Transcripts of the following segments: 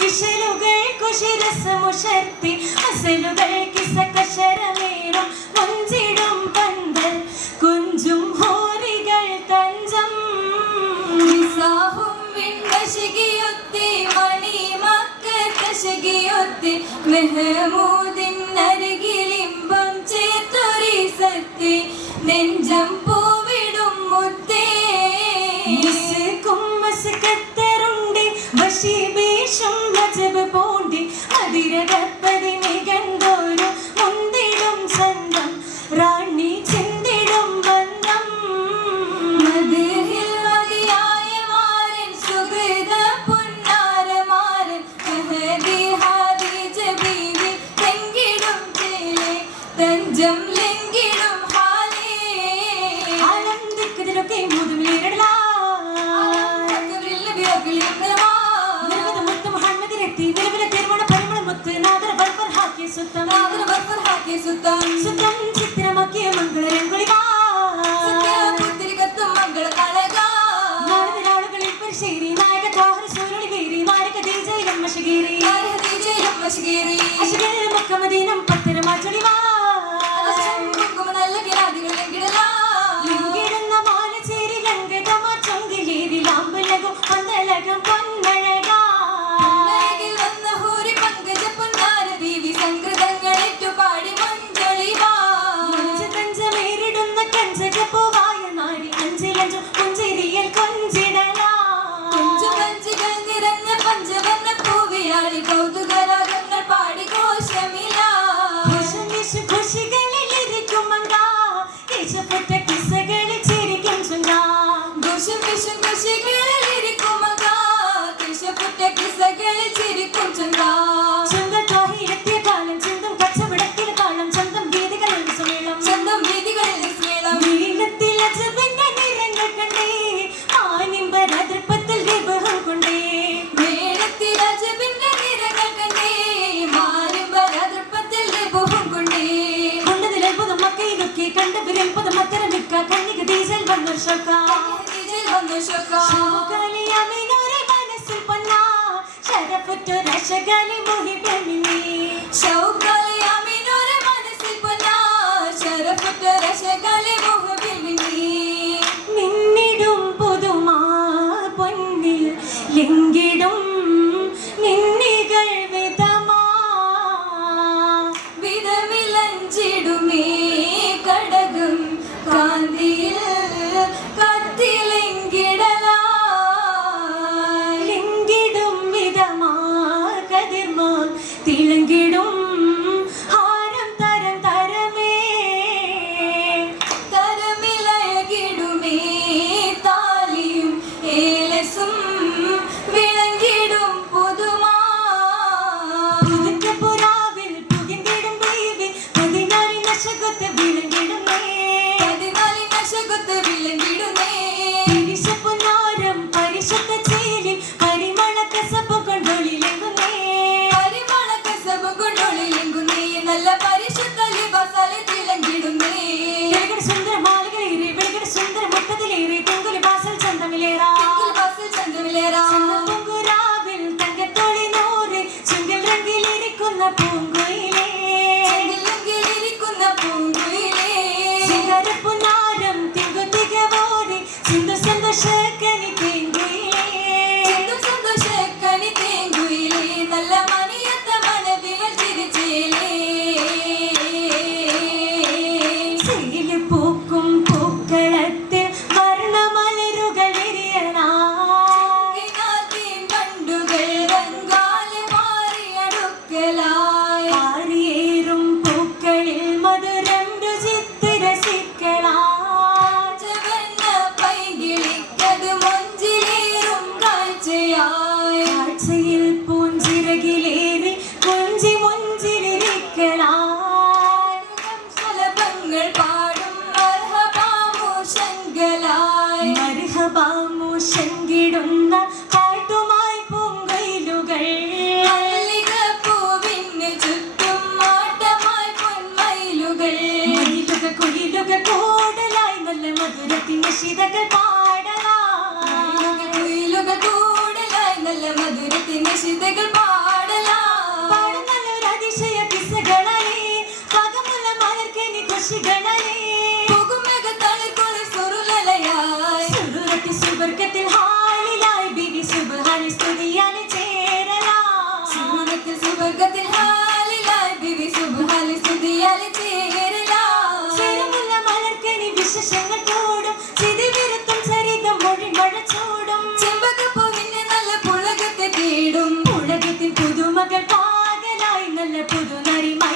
ഇശലുകൾ കുശിരസമുഷർത്തി അസലുകൾ കിസകശരമേറും മുഞ്ചിടും പന്തൽ കുഞ്ചും ഹോരികൾ തഞ്ചം. നിസാഹും വിണ്ടശകിയൊത്തി മണി മക്ക മെഹമൂദിൻ അരികിലിമ്പം അതിരകപ്പതി നികണ്ടോരു മുന്തിടും ചന്തം റാണി ചിന്തിടും ബന്ധം. മതിഹിൽ മതിയായ മാരൻ സുഹൃത പുന്നാരമാരൻ പരിമള ಬರ್ಬರ್ ಹಾಕಿ ಸುತ್ತ ഹാക്കിയ ಬರ್ಬರ್ ಹಾಕಿ ಸುತ್ತ ഹാക്കി ಚಿತ್ರ സുത്തം ಮಂಗಳ മംഗള രംഗുളികാ സത്യപുത്തിരി കത്തും മംഗള കലകാ നാളെ നാളുകളിൽ പരിശീലി നായക ദ്വാഹര സൂര്യളി വീരി നായക ദീജയിലും മഷഗീരി ദീജയ വശകേറി അശകിൽ മക്കമദീനം പത്തരമാച്ചൊളിവാ കുങ്കുമ മക്കയിലൊക്കെ കണ്ടതിലത്ഭുതം അത്തരമിക്ക കണ്ണിക ഡീസൽ വന്നു ശോക. ശോകാലിയമിനൊരു മനസ്സിൽ പൊന്നാ ശരഫുറ്റു രശകാലി മുഹിബെമിനി ശൗകാലി അമീനൊരു മനസ്സിൽ പൊന്നാ ശരഫുറ്റ கருப்பு திருப்பி நிஷிதகர் பா my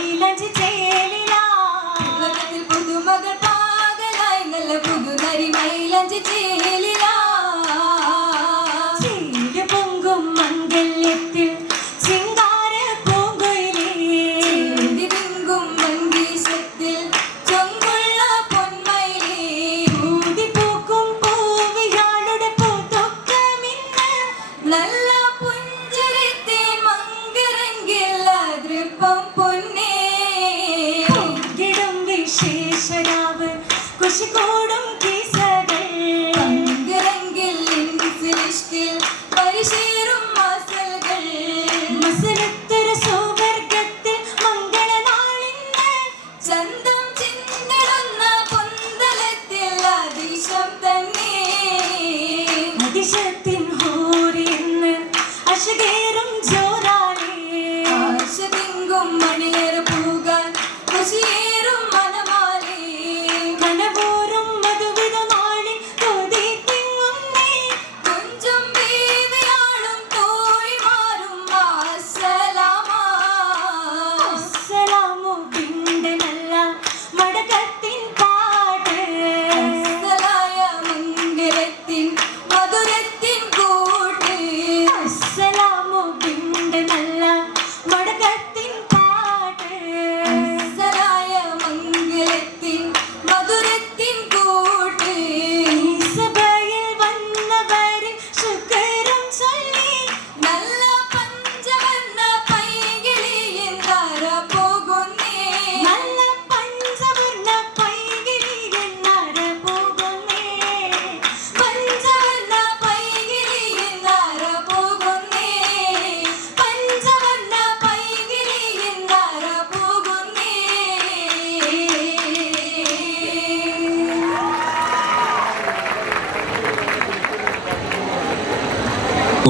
விருப்பம் பொன்னி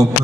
top